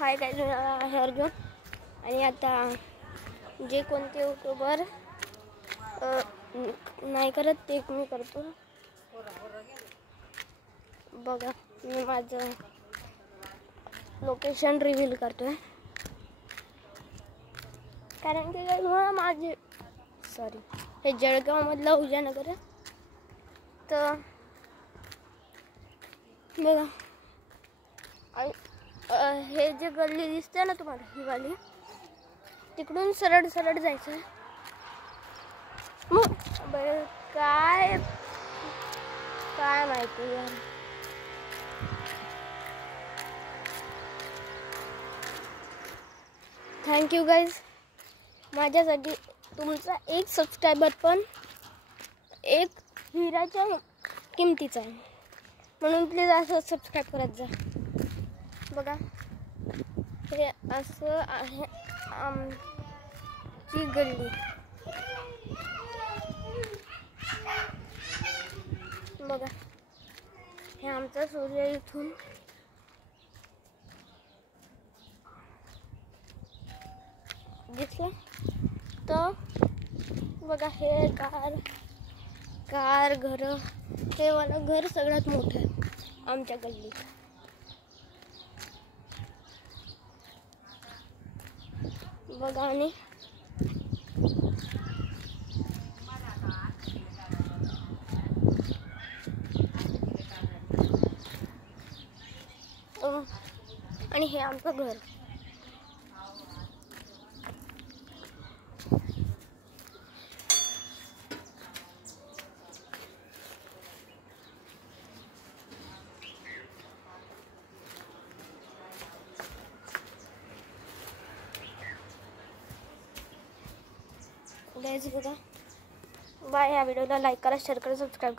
Hi guys, मी आहे अर्जुन आणि आता जे कोणते यूट्यूबर नाही करत ते मी करतो. बघा, मी माझं लोकेशन रिव्हील करतोय कारण की मला माझे हे जळगावमधलं उजानगर आहे. तर बघा, हे जे गल्ली दिसते ना तुम्हाला, ही वाली, तिकडून सरळ सरळ जायचं आहे. मग बरं काय काय माहिती यार. थँक्यू गाईज, माझ्यासाठी तुमचा एक सबस्क्रायबर पण एक हिराच्या किमतीचा आहे, म्हणून प्लीज असं सबस्क्राईब करत जा. बघा, हे असं आहे आमची गल्ली. बघा, हे आमचा सूर्य इथून दिसला. तर बघा, हे कार घर, हे वाला घर सगळ्यात मोठं आहे आमच्या गल्लीत. बघा, आणि हे आमचं घर. गाइस बघा, बाय. या व्हिडिओला लाईक करा, शेअर करा, सबस्क्राईब करा.